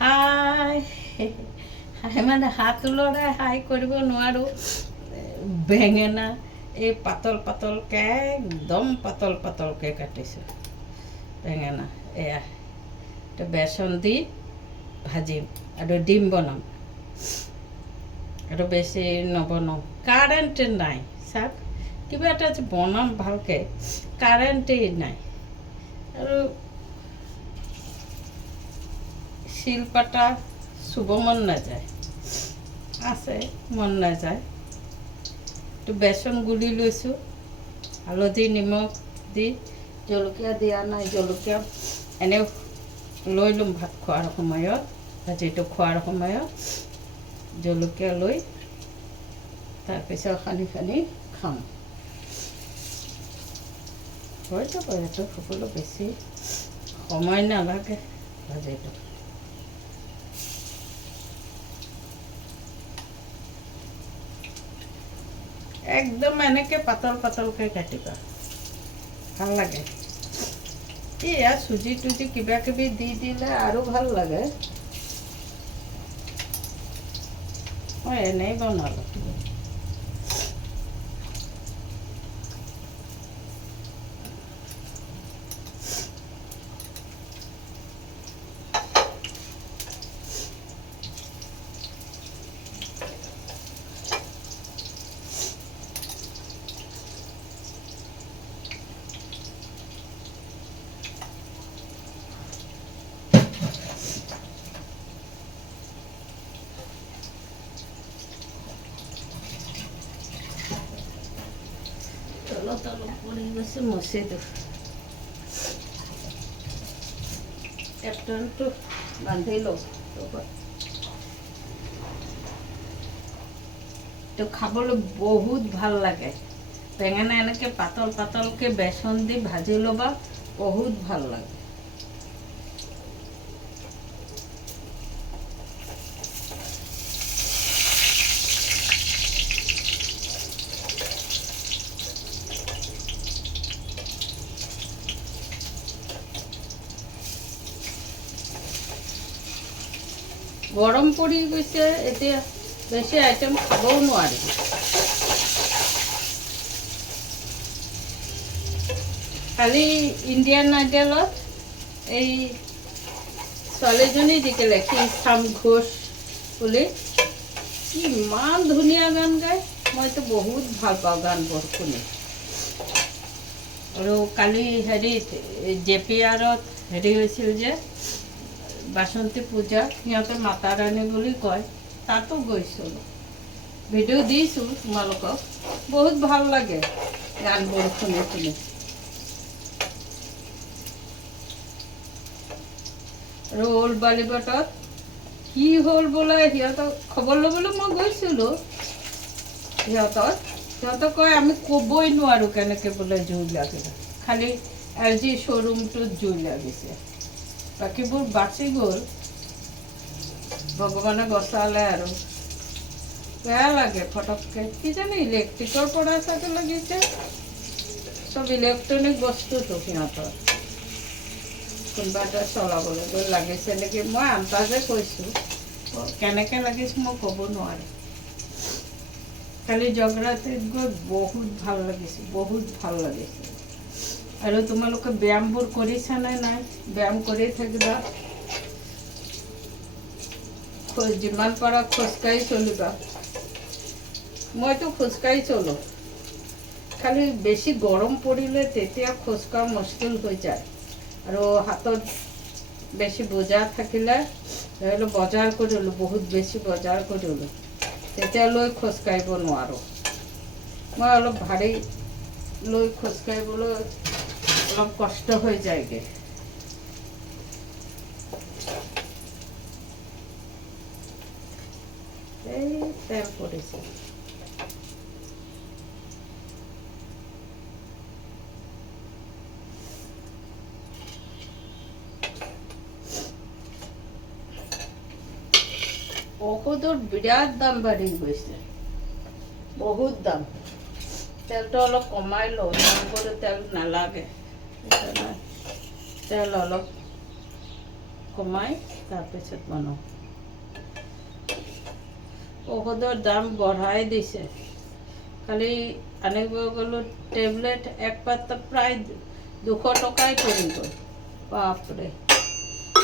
হাই হাই মানে হাত লৰাই হাই কৰিব নোৱাৰোঁ। বেঙেনা এই পাতল পাতলকৈ একদম পাতল পাতলকৈ কাটিছোঁ বেঙেনা। এয়া বেচন দি ভাজিম আৰু ডিম বনাম আৰু বেছি নবনাওঁ। কাৰেণ্ট নাই চাওক, কিবা এটা যে বনাম ভালকৈ, কাৰেণ্টেই নাই আৰু শিলপাতা চুব মন নাযায়, আছে মন নাযায়। তো বেচন গুলি লৈছোঁ, হালধি নিমখ দি, জলকীয়া দিয়া নাই, জলকীয়া এনেও লৈ ল'ম ভাত খোৱাৰ সময়ত, ভাজিটো খোৱাৰ সময়ত জলকীয়া লৈ তাৰপিছত সানি সানি খাম। হৈ যাব, এইটো সকলো বেছি সময় নালাগে ভাজিটো। একদম এনেকৈ পাতল পাতলকৈ কাটিবা, ভাল লাগে। এয়া চুজি তুজি কিবা কিবি দি দিলে আৰু ভাল লাগে। মই এনেই বনালোঁ। তলত অলপ পৰি গৈছে, মচি দিওঁ। এপ্ৰনটো বান্ধি লওঁ। তো খাবলৈ বহুত ভাল লাগে। বেঙেনা এনেকৈ পাতল পাতলকৈ বেচন দি ভাজি ল'বা, বহুত ভাল লাগে। গৰম পৰি গৈছে, এতিয়া বেছি আইটেম খাবও নোৱাৰি। কালি ইণ্ডিয়ান আইডলত এই ছোৱালীজনী জিকিলে, চাম ঘোষ বুলি। ইমান ধুনীয়া গান গায়, মইতো বহুত ভাল পাওঁ গানবোৰ শুনি। আৰু কালি হেৰিত JPR-ত হেৰি হৈছিল যে বাসন্তী পূজা, সিহঁতে মাতা ৰাণী বুলি কয়, তাতো গৈছিলোঁ। ভিডিঅ' দিছোঁ তোমালোকক, বহুত ভাল লাগে গানবোৰ শুনি শুনি। আৰু অল্ড বলীউডত কি হ'ল বোলে, সিহঁতক খবৰ ল'বলৈ মই গৈছিলোঁ। সিহঁতক কয় আমি ক'বই নোৱাৰোঁ কেনেকৈ বোলে জুই লাগিলে, খালি LG শ্ব'ৰুমটোত জুই লাগিছে, বাকীবোৰ বাচি গ'ল, ভগৱানে বচালে আৰু। বেয়া লাগে ফটককৈ, কিজানি ইলেক্ট্ৰিকৰ পৰা চাগে লাগিছে। চব ইলেক্ট্ৰনিক বস্তুটো সিহঁতৰ কোনোবা এটা চলাবলৈ গৈ লাগিছে নেকি। মই আন্দাজে কৈছোঁ, কেনেকৈ লাগিছে মই ক'ব নোৱাৰোঁ। কালি জগৰাতিত গৈ বহুত ভাল লাগিছে, বহুত ভাল লাগিছে। আৰু তোমালোকে ব্যায়ামবোৰ কৰিছানে নাই? ব্যায়াম কৰি থাকিবা, যিমান পাৰা খোজকাঢ়ি চলিবা। মইতো খোজকাঢ়ি চলোঁ, খালি বেছি গৰম পৰিলে তেতিয়া খোজকাঢ়া মুস্কিল হৈ যায়। আৰু হাতত বেছি বোজা থাকিলে, ধৰি লওক বজাৰ কৰিলোঁ, বহুত বেছি বজাৰ কৰিলোঁ, তেতিয়ালৈ খোজকাঢ়িব নোৱাৰোঁ। মই অলপ ভাৰী লৈ খোজকাঢ়িবলৈ অলপ কষ্ট হৈ যায়গৈ। এই তেল পৰিছে। ঔষধৰ বিৰাট দাম বাঢ়ি গৈছে, বহুত দাম। তেলটো অলপ কমাই লওঁ, নহ'লে তেল নালাগে। তেল অলপ কমাই তাৰপিছত বনাওঁ। ঔষধৰ দাম বঢ়াই দিছে। কালি আনিব গ'লোঁ টেবলেট এক পাতত প্ৰায় 200 টকাই পৰি গ'ল। বাপৰে,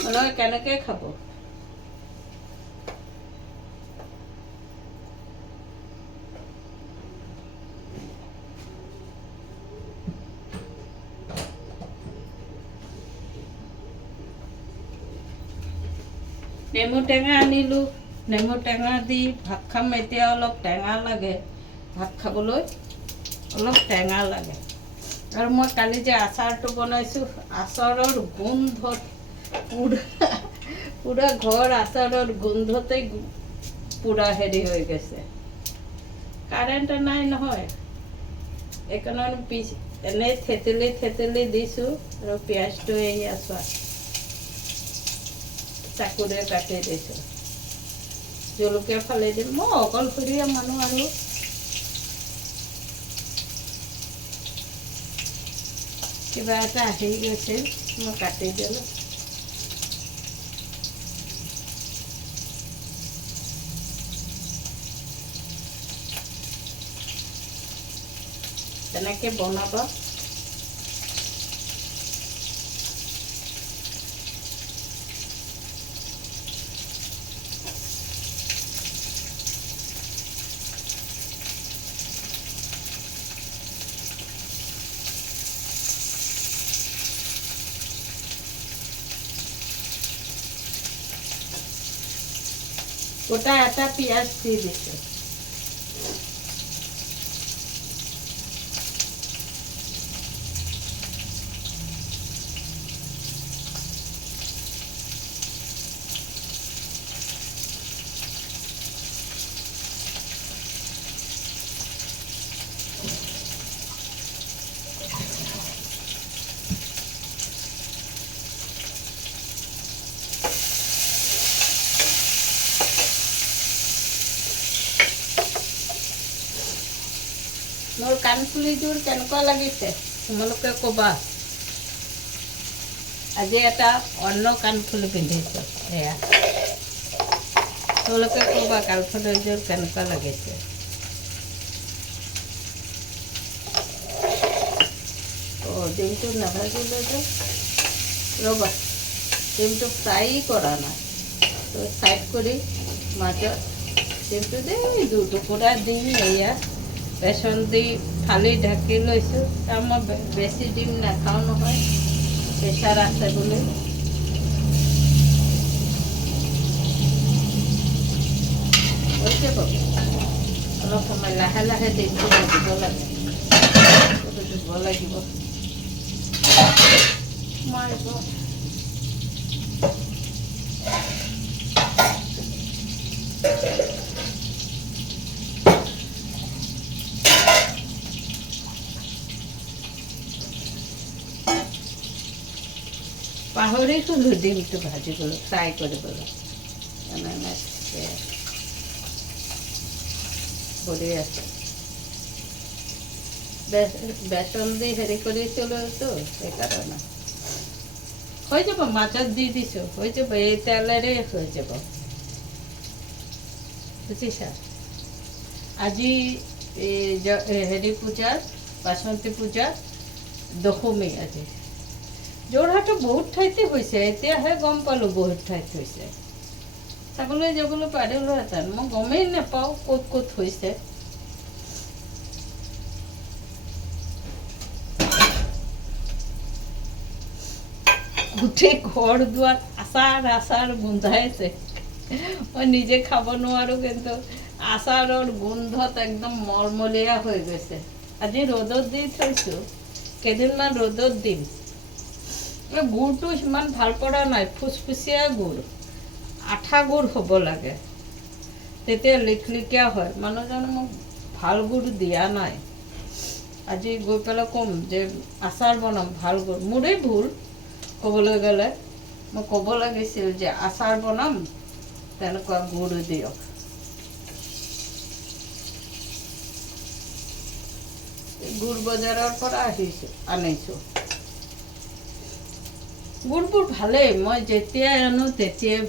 মানুহে কেনেকৈ খাব? নেমু টেঙা আনিলোঁ, নেমু টেঙা দি ভাত খাম। এতিয়া অলপ টেঙা লাগে, ভাত খাবলৈ অলপ টেঙা লাগে। আৰু মই কালি যে আচাৰটো বনাইছোঁ, আচাৰৰ গোন্ধত পুৰা ঘৰ আচাৰৰ গোন্ধতেই পুৰা হেৰি হৈ গৈছে। কাৰেণ্ট নাই নহয়, এইকাৰণে এনেই থেতেলি দিছোঁ। আৰু পিঁয়াজটো এই আছোঁ চাকুৰে কাটি দিছোঁ। জলকীয়া ফালি দিম, মই অকলশৰীয়া মানুহ আৰু কিবা এটা আহি গৈছিল, মই কাটি দিলোঁ। তেনেকৈ বনাবা। গোটা এটা পিঁয়াজ দি দিছোঁ। মোৰ কাণফুলিযোৰ কেনেকুৱা লাগিছে তোমালোকে ক'বা। আজি এটা অন্য কাণফুলি পিন্ধিছোঁ, এয়া তোমালোকে ক'বা কাণফুলিযোৰ কেনেকুৱা লাগিছে। ডিমটো নাভাজিলে যে, ৰ'বা, ডিমটো ফ্ৰাই কৰা নাই, তো চাইড কৰি মাজত ডিমটো দেই 2 টুকুৰা দিম। এয়া বেচন দি ফালি ঢাকি লৈছোঁ। তাৰ মই বেছি ডিম নাখাওঁ নহয়, প্ৰেছাৰ আছে বুলি। হৈছে বাৰু, অলপ সময় লাহে লাহে ডিমটো ভাজিব লাগে, ধুব লাগিব। পাহৰিছিলোঁ ডিমটো ভাজিবলৈ, ফ্ৰাই কৰিবলৈ। কৰি আছে বেচন দি হেৰি কৰিছিলোঁতো, সেইকাৰণে হৈ যাব। মাজত দি দিছোঁ, হৈ যাব, এই তেলেৰে হৈ যাব, বুজিছা। আজি হেৰি পূজাৰ, বাসন্তী পূজা দশমী আজি। যোৰহাটত বহুত ঠাইতে হৈছে, এতিয়াহে গম পালোঁ বহুত ঠাইত হৈছে। চাবলৈ যাবলৈ পাৰিলোহেঁতেন, মই গমেই নাপাওঁ ক'ত ক'ত হৈছে। গোটেই ঘৰ দুৱাৰ আচাৰ গোন্ধাইছে। মই নিজে খাব নোৱাৰোঁ, কিন্তু আচাৰৰ গোন্ধত একদম মলমলীয়া হৈ গৈছে। আজি ৰ'দত দি থৈছোঁ, কেইদিনমান ৰ'দত দিম। এই গুড়টো সিমান ভাল পৰা নাই, ফুচফুচীয়া গুড়, আঠা গুড় হ'ব লাগে, তেতিয়া লিকলিকীয়া হয়। মানুহজনে মোক ভাল গুড় দিয়া নাই। আজি গৈ পেলাই ক'ম যে আচাৰ বনাম, ভাল গুড়। মোৰেই ভুল ক'বলৈ গ'লে, মই ক'ব লাগিছিল যে আচাৰ বনাম, তেনেকুৱা গুড় দিয়ক। গুড় বজাৰৰ পৰা আনিছোঁ। গুড়বোৰ ভালেই, মই যেতিয়াই আনো তেতিয়াই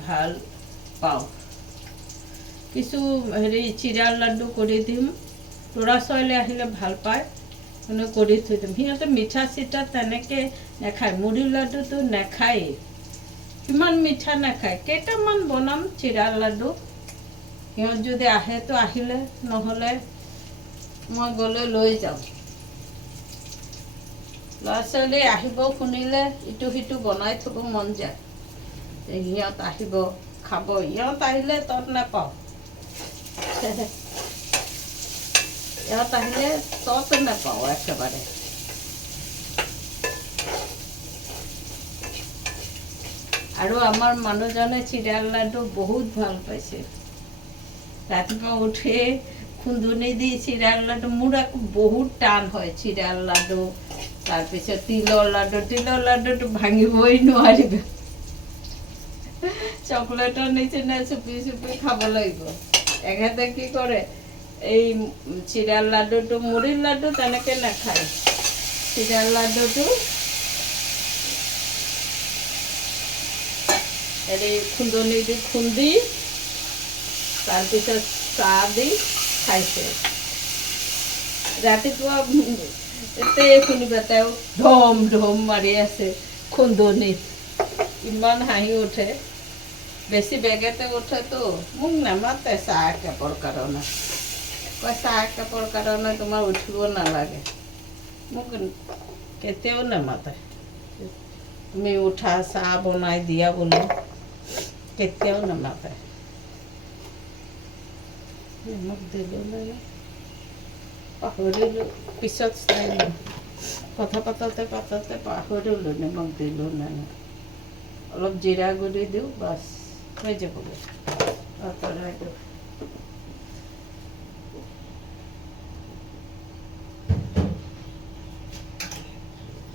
ভাল পাওঁ। কিছু চিৰাৰ লাড্ডু কৰি দিম, ল'ৰা ছোৱালী আহিলে ভাল পায়, কৰি থৈ দিম। সিহঁতে মিঠা চিঠা তেনেকৈ নাখায়, মুড়ি লাড্ডুটো নাখায়েই, ইমান মিঠা নাখায়। কেইটামান বনাম চিৰাৰ লাড্ডু, সিহঁত যদি আহেতো আহিলে, নহ'লে মই গ'লে লৈ যাম। ল'ৰা ছোৱালী আহিব শুনিলে ইটো সিটো বনাই থ'ব মন যায়, সিহঁত আহিব খাব, ইহঁত আহিলে তত নাপাওঁ। ইহঁত আহিলে তত নাপাওঁ একেবাৰে। আৰু আমাৰ মানুহজনে চিৰাৰ লাড্ডু বহুত ভাল পাইছে। ৰাতিপুৱা উঠি খুন্দুনি দি চিৰাৰ লাড্ডু, মোৰ আকৌ বহুত টান হয় চিৰাৰ লাড্ডু, তাৰপিছত তিলৰ লাড্ডুটো ভাঙিবই নোৱাৰিব, চকলেটৰ নিচিনা চুপি চুপি খাব লাগিব। এখেতে কি কৰে, এই চিৰাৰ লাড্ডুটো, মুড়িৰ লাড্ডু তেনেকৈ নাখায়, চিৰাৰ লাড্ডুটো খুন্দনি দি খুন্দি তাৰপিছত চাহ দি খাইছে। ৰাতিপুৱা শুনিবা তেওঁ ঢম ঢম মাৰি আছে খুন্দনিত, ইমান হাঁহি উঠে, বেছি বেগেতে উঠেতো, মোক নামাতে চাহ একাপৰ কাৰণে, কয় চাহ একাপৰ কাৰণে তোমাৰ উঠিব নালাগে, মোক কেতিয়াও নামাতে। তুমি উঠা চাহ বনাই দিয়া বুলি কেতিয়াও নামাতে। নিমখ দিলোঁ নে পাহৰিলোঁ, পিছত চাই লওঁ, কথা পাতোতে পাহৰিলোঁ নিমখ দিলোঁ নে নাই। অলপ জিৰা গুড়ি দিওঁ, বাছ হৈ যাবগৈ, আঁতৰাই দিওঁ।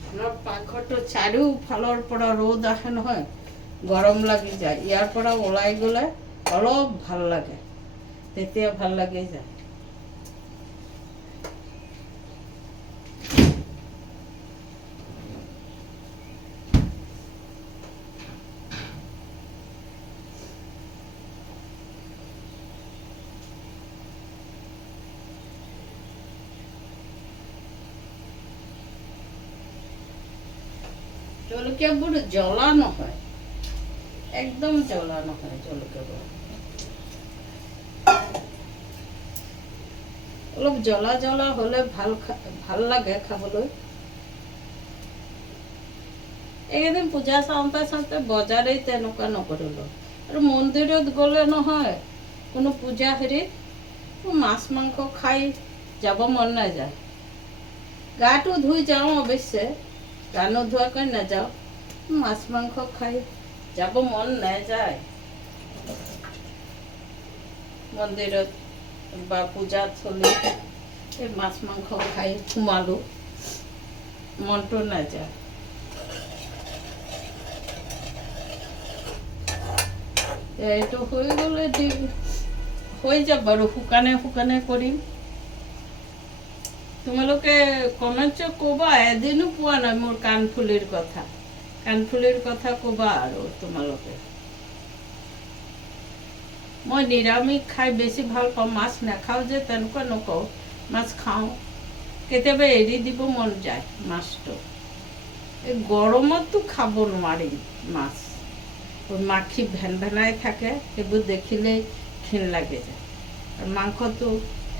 আমাৰ পাকঘৰটো চাৰিওফালৰ পৰা ৰ'দ আহে নহয়, গৰম লাগি যায়, ইয়াৰ পৰা ওলাই গ'লে অলপ ভাল লাগে, তেতিয়া ভাল লাগি যায়। জলকীয়াবোৰ জ্বলা নহয়, একদম জ্বলা নহয় জলকীয়াবোৰ, অলপ জ্বলা জ্বলা হ'লে ভাল লাগে খাবলৈ। এইকেইদিন পূজা চাওঁতে বজাৰেই তেনেকুৱা নকৰিলোঁ, আৰু মন্দিৰত গ'লে নহয় কোনো পূজা হেৰিত মাছ মাংস খাই যাব মন নাযায়। গাটো ধুই যাওঁ অৱশ্যে, গা নোধোৱাকৈ নাযাওঁ, মাছ মাংস খাই যাব মন নাযায়। মন্দিৰত বা পূজাত চলি এই মাছ মাংস খাই সোমালোঁ, মনটো নাযায়। এইটো হৈ গ'লে হৈ যাব বাৰু, শুকানে শুকানে কৰিম। তোমালোকে কমেণ্টছত ক'বা, এদিনো পোৱা নাই মোৰ কাণফুলিৰ কথা, কাণফুলিৰ কথা ক'বা আৰু তোমালোকে। মই নিৰামিষ খাই বেছি ভাল পাওঁ, মাছ নাখাওঁ যে তেনেকুৱা নকওঁ, মাছ খাওঁ, কেতিয়াবা এৰি দিব মন যায় মাছটো। এই গৰমততো খাব নোৱাৰিম মাছ, মাখি ভেনভেনাই থাকে, সেইবোৰ দেখিলেই ঘিণ লাগি যায়। আৰু মাংসটো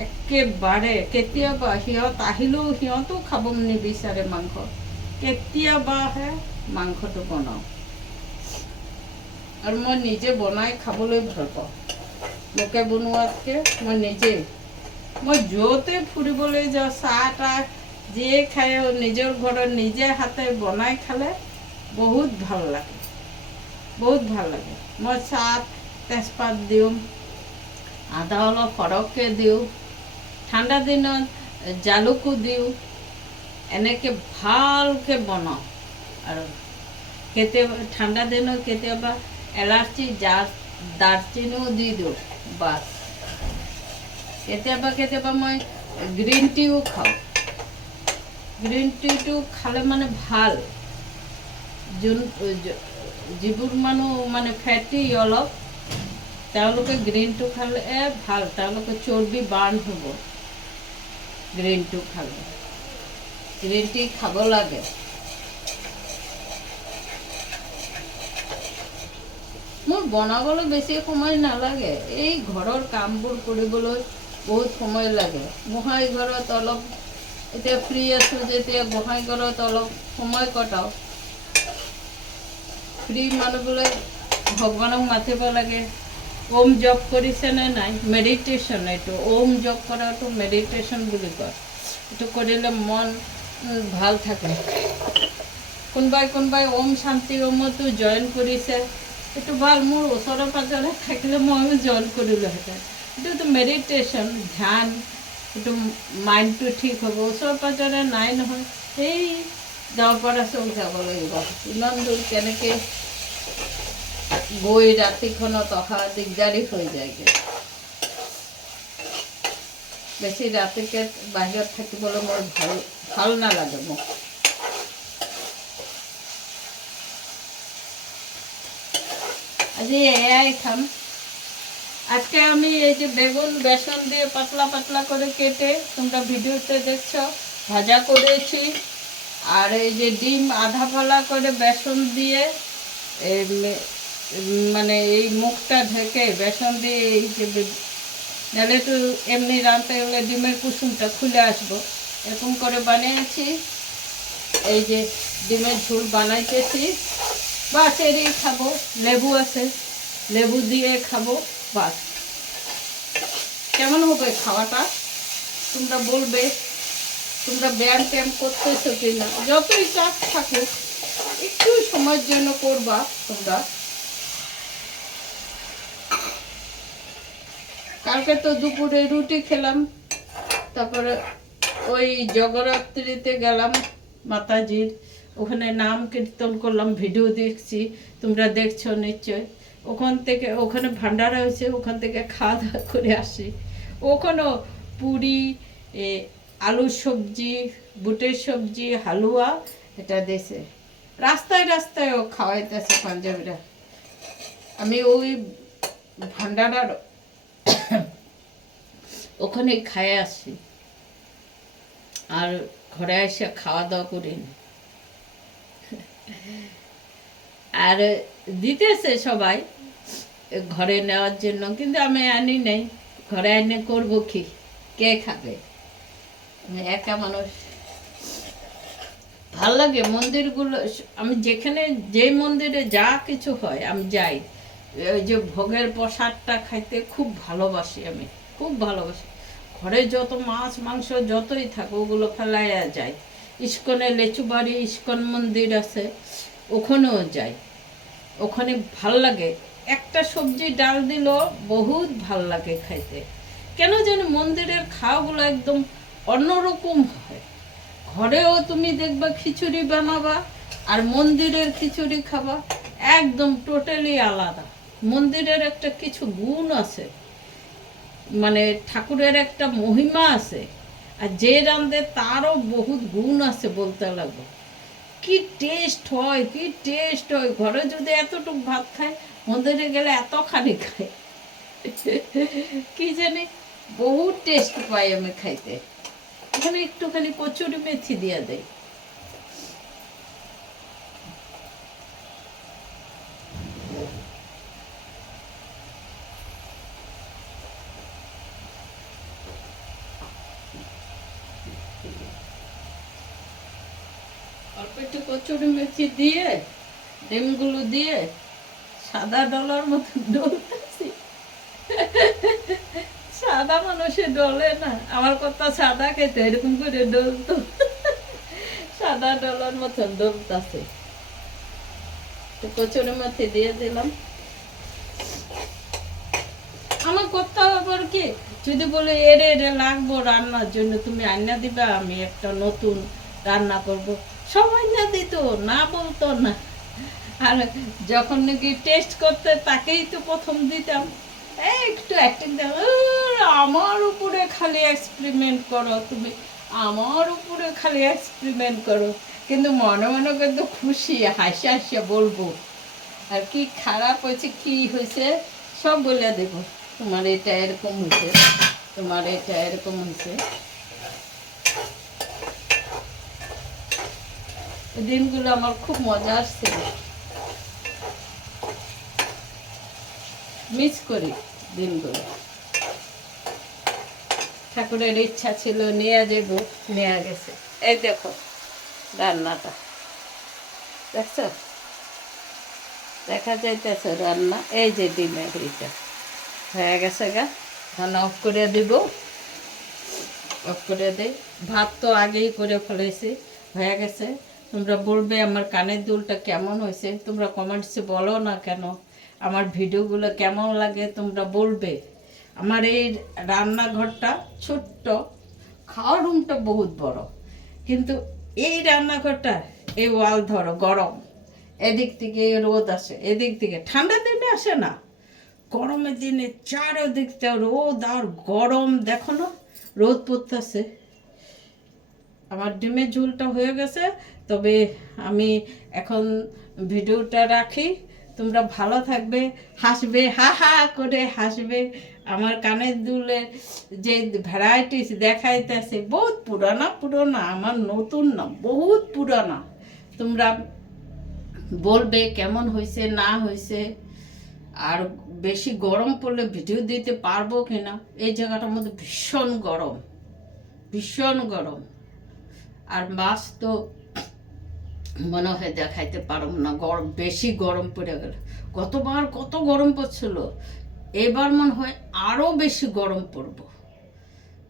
একেবাৰে কেতিয়াবা, সিহঁত আহিলেও সিহঁতো খাব নিবিচাৰে মাংস, কেতিয়াবাহে মাংসটো বনাওঁ। আৰু মই নিজে বনাই খাবলৈ ভাল পাওঁ, লোকে বনোৱাতকৈ মই য'তে ফুৰিবলৈ যাওঁ, চাহ তাহ যিয়ে খাই নিজৰ ঘৰত নিজে হাতে বনাই খালে বহুত ভাল লাগে, বহুত ভাল লাগে। মই চাহ তেজপাত দিওঁ, আদা অলপ সৰহকৈ দিওঁ, ঠাণ্ডা দিনত জালুকো দিওঁ, এনেকৈ ভালকৈ বনাওঁ। আৰু কেতিয়াবা ঠাণ্ডা দিনত কেতিয়াবা এলাচি দাৰচিনিও দি দিওঁ, বাছ। কেতিয়াবা মই গ্ৰীণ টিও খাওঁ, গ্ৰীণ টিটো খালে মানে ভাল, যিবোৰ মানুহ মানে ফেটি অলপ, তেওঁলোকে গ্ৰীণটো খালে ভাল, তেওঁলোকে চৰ্বি বাৰ্ণ হ'ব। গ্ৰীণটো খালে, গ্ৰীণ টি খাব লাগে। মোৰ বনাবলৈ বেছি সময় নালাগে, এই ঘৰৰ কামবোৰ কৰিবলৈ বহুত সময় লাগে। গোহাঁই ঘৰত অলপ এতিয়া ফ্ৰী আছোঁ যেতিয়া গোহাঁই ঘৰত অলপ সময় কটাওঁ। ফ্ৰী মানুহবোৰে ভগৱানক মাতিব লাগে। ওম জপ কৰিছেনে নাই? মেডিটেশ্যন এইটো, ওম জপ কৰাটো মেডিটেশ্যন বুলি কয়। এইটো কৰিলে মন ভাল থাকে। কোনোবাই ওম শান্তি ওমতো জইন কৰিছে, এইটো ভাল। মোৰ ওচৰে পাঁজৰে থাকিলে ময়ো জইন কৰিলোঁহেঁতেন। এইটোতো মেডিটেশ্যন, ধ্যান, এইটো মাইণ্ডটো ঠিক হ'ব। ওচৰে পাঁজৰে নাই নহয়, সেই গাঁৱৰ পৰা চব যাব লাগিব। ইমান দূৰ কেনেকৈ গৈ ৰাতিখনত অহা দিগদাৰী হৈ যায়গৈ। বেছি ৰাতিকে বাহিৰত থাকিবলৈ মোৰ ভাল নালাগে মোক। আজি এয়াই খাম। আজকে আমি এই যে বেগুন বেসন দিয়ে পাতলা পাতলা করে কেটে, তোমরা ভিডিওতে দেখছো, ভাজা করেছি। আর এই যে ডিম আধা ফালা করে বেসন দিয়ে মানে এই মুখটা ঢেকে বেসন দিয়ে, এই যে নাহলে তো এমনি রাঁধতে গেলে ডিমের কুসুমটা খুলে আসবো, এরকম করে বানিয়েছি। এই যে ডিমের ঝোল বানাইতেছি, বাস এরই খাবো। লেবু আছে, লেবু দিয়ে খাবো, বাস। কেমন হবে খাওয়াটা তোমরা বলবে। তোমরা ব্যায়াম ট্যায়াম করতেছো কিনা, যতই চাপ থাকুক একটু সময়ের জন্য করবা তোমরা। কালকে তো দুপুরে রুটি খেলাম, তারপরে ওই জগরাত্রিতে গেলাম মাতাজির, ওখানে নাম কীর্তন করলাম, ভিডিও দেখছি, তোমরা দেখছো নিশ্চয়। ওখানে ভান্ডারা হয়েছে, ওখান থেকে খাওয়া দাওয়া করে আসি। ওখানেও পুরি, আলুর সবজি, বুটের সবজি, হালুয়া, এটা দেশে রাস্তায় রাস্তায়ও খাওয়াইতেছে পাঞ্জাবিরা। আমি ওই ভান্ডারার ওখানে খাইয়ে আসি, আর ঘরে এসে খাওয়া দাওয়া করিনি। আর দিতেছে সবাই ঘরে নেওয়ার জন্য, কিন্তু আমি আনি নাই। ঘরে এনে করবো কি, কে খাবে? আমি একা মানুষ। ভাল লাগে মন্দিরগুলো। আমি যেখানে যে মন্দিরে যা কিছু হয় আমি যাই। ওই যে ভোগের প্রসাদটা খাইতে খুব ভালোবাসি, আমি খুব ভালোবাসি। ঘরে যত মাছ মাংস যতই থাকে ওগুলো ফেলাইয়া যায়। ইস্কনে লেচুবাড়ি ইস্কন মন্দির আছে, ওখানেও যাই। ওখানে ভাল লাগে, একটা সবজি ডাল দিল বহুত ভাল লাগে খাইতে। কেন জানি মন্দিরের খাওয়াগুলো একদম অন্যরকম হয়। ঘরেও তুমি দেখবা খিচুড়ি বানাবা আর মন্দিরের খিচুড়ি খাবা, একদম টোটালি আলাদা। মন্দিরের একটা কিছু গুণ আছে, মানে ঠাকুরের একটা মহিমা আছে, আর যে রাঁধে তারও বহুত গুণ আছে বলতে লাগবো। কি টেস্ট হয়, কি টেস্ট হয়। ঘরে যদি এতটুকু ভাত খায়, মন্দিরে গেলে এতখানি খায়। কি জানি বহুত টেস্ট পাই আমি খাইতে। এখানে একটুখানি কচুরি মেথি দিয়ে দেয়। অল্প একটু কচুরি মেথি দিয়ে ডিমগুলো দিয়ে সাদা ডলার মতো ডলতেছি। সাদা মানুষে ডলে না, আমার কথা সাদা খেতে এরকম করে ডলতো। সাদা ডলার মতো ডলতেছে। কচুরি মেথি দিয়ে দিলাম। আমার কথা আবার কি, যদি বলে এরে লাগবো রান্নার জন্য, তুমি আন্না দিবা, আমি একটা নতুন রান্না করব, সব আন্না দিত, না বলতো না। আর যখন নাকি টেস্ট করতে তাকেই তো প্রথম দিতাম, একটু অ্যাক্টিং দেব, আমার উপরে খালি এক্সপেরিমেন্ট করো তুমি, আমার উপরে খালি এক্সপেরিমেন্ট করো। কিন্তু মনে মনে কিন্তু খুশি, হাসি হাসিয়া বলবো। আর কি খারাপ হয়েছে কি হয়েছে সব বলে দেব। তোমার এটা এরকম হয়েছে, তোমার এটা এরকম হয়েছে। ওই দিনগুলো আমার খুব মজা আসছে, মিস করি দিনগুলো। ঠাকুরের ইচ্ছা ছিল নিয়ে যাব, নিয়ে গেছে। এই দেখো রান্নাটা, দেখছো, দেখা যাইতেছে রান্না। এই যে ডিমের এইটা হয়ে গেছে গা, এখন অফ করে দিব, অফ করে দিই। ভাত তো আগেই করে ফেলেছি, হয়ে গেছে। তোমরা বলবে আমার কানের দুলটা কেমন হয়েছে, তোমরা কমেন্টসে বলো না কেন, আমার ভিডিওগুলো কেমন লাগে তোমরা বলবে। আমার এই রান্নাঘরটা ছোট্ট, খাওয়ার রুমটা বহুত বড়, কিন্তু এই রান্নাঘরটা, এই ওয়াল ধরো গরম, এদিক থেকে রোদ আসে, এদিক থেকে ঠান্ডা দিনে আসে না, গরমের দিনে চারিদিকটা রোদ আর গরম। দেখো না রোদ পড়তেছে। আমার ডিমের ঝোলটা হয়ে গেছে, তবে আমি এখন ভিডিওটা রাখি। তোমরা ভালো থাকবে, হাসবে, হা হা করে হাসবে। আমার কানের দুলের যে ভ্যারাইটিস দেখাইতেছে বহুত পুরানা পুরানা, আমার নতুন না, বহুত পুরানা। তোমরা বলবে কেমন হয়েছে না হয়েছে, আর বেশি গরম পড়লে ভিডিও দিতে পারবো কিনা। এই জায়গাটার মধ্যে ভীষণ গরম, ভীষণ গরম। আর মাছ তো মনে হয় দেখাইতে পারব না, গরম, বেশি গরম পড়ে গেল। গতবার কত গরম পড়ছিল, এবার মনে হয় আরো বেশি গরম পড়ব।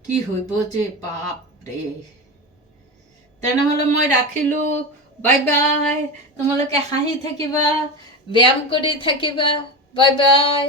কি হইব যে বাপ রে। তেনেহ'লে মই ৰাখিলোঁ, বাই বাই। তোমালোকে হাঁহি থাকিবা, ব্যায়াম কৰি থাকিবা, বাই বাই।